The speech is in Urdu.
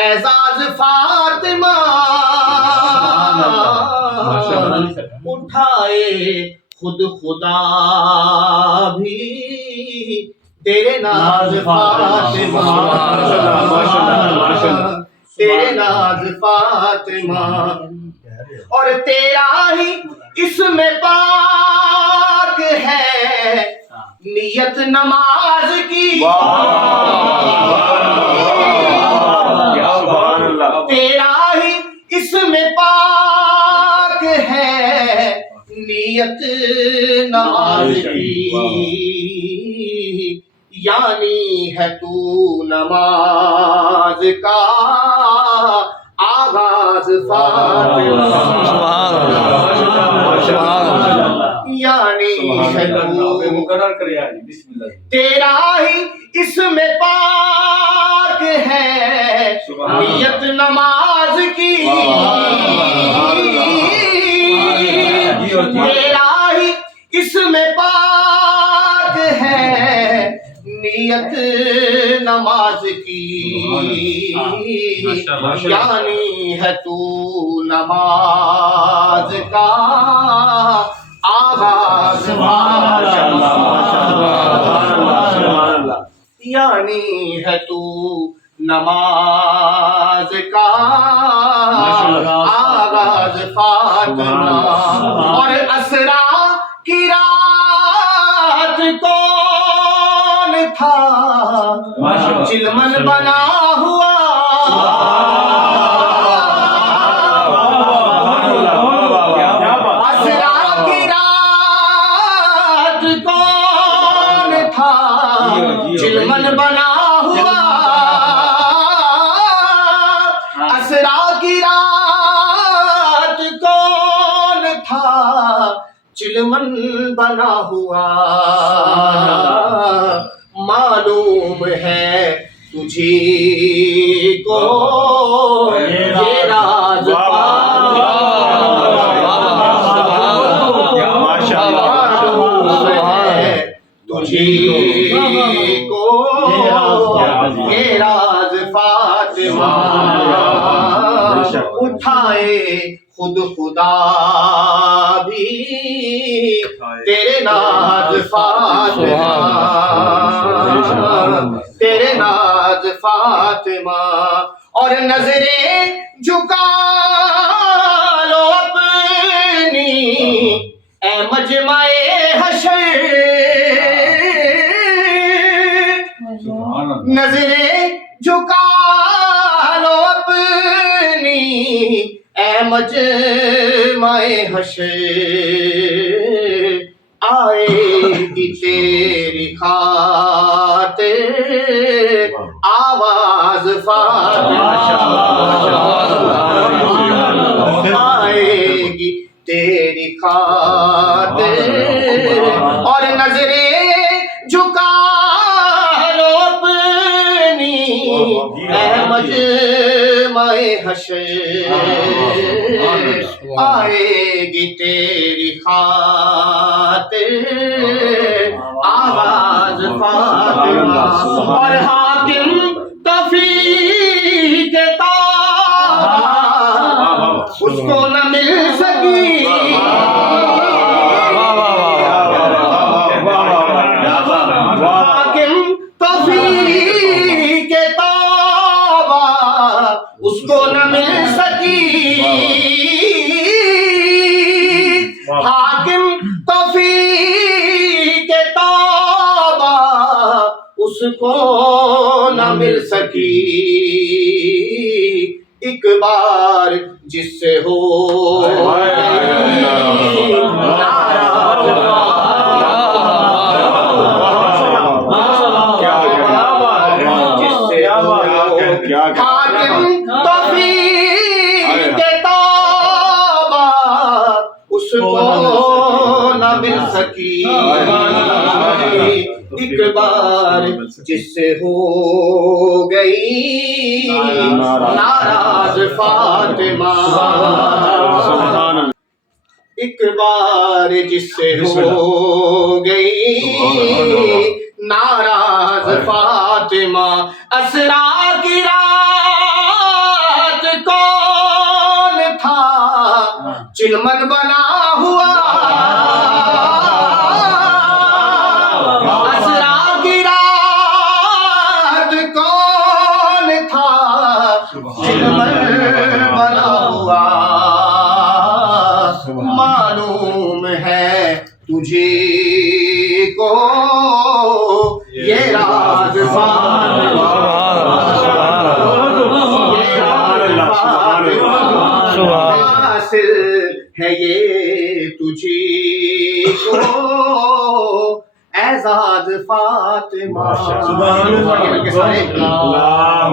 اعزاز فاطمہ اٹھائے خود خدا بھی تیرے ناز فاطمہ، تیرے ناز فاطمہ، اور تیرا ہی اسم پاک ہے نیت نماز کی، تیرا ہی اسم پاک ہے نیت نماز کی، یعنی ہے تو نماز کا آغاز فاطمہ، یعنی ہے تو تیرا ہی اسم پاک ہے نیت نماز کی، تیرا ہی اسم پاک ہے نیت نماز کی، یعنی ہے تو نماز کا آغاز، یعنی ہے تو نماز کا آغاز فاطمہ، اور اسرا کی رات کون تھا چلمن بنا ہوا، اسرا کی رات کون تھا چلمن بنا ہوا، اسرا کی رات کون تھا چلمن بنا ہوا، معلوم ہے تجھی کو یہ راز معلوم ہے تجھی کو یہ راز فاطمہ، اٹھائے خود خدا بھی تیرے ناز فاطمہ، تیرے ناز فاطمہ، اور نظریں جھکا لو اپنی اے مجمع حشر، نظریں جھکا لو اپنی اے مجمع حشر، آئے گی تیری خاطر آواز فاطمہ، آئے گی تیری خاطر، اور نظریں جھکا لو اپنی اے مجمع حشر، آئے گی تیری خاطر آواز فاطمہ، اور حاکم توفیق طاہا اس کو نہ مل سکی، حاکم توفیق طاہا اس کو نہ مل سکی، حاکم توفیق طاہا اس کو نہ مل سکی، ایک بار جس سے ہو حاکم توفیق طاہا اس کو نہ مل سکی، ایک بار جس سے ہو گئی ناراض فاطمہ، ایک بار جس سے ہو گئی ناراض فاطمہ، اسرا کی رات من بنا ہوا اسرا کی رات کون تھا من بنا ہوا معلوم ہے تجھے کو یہ راز فاطمہ حاصل ہے یہ تجھے کو اعزاز فاطمہ سبحان اللہ.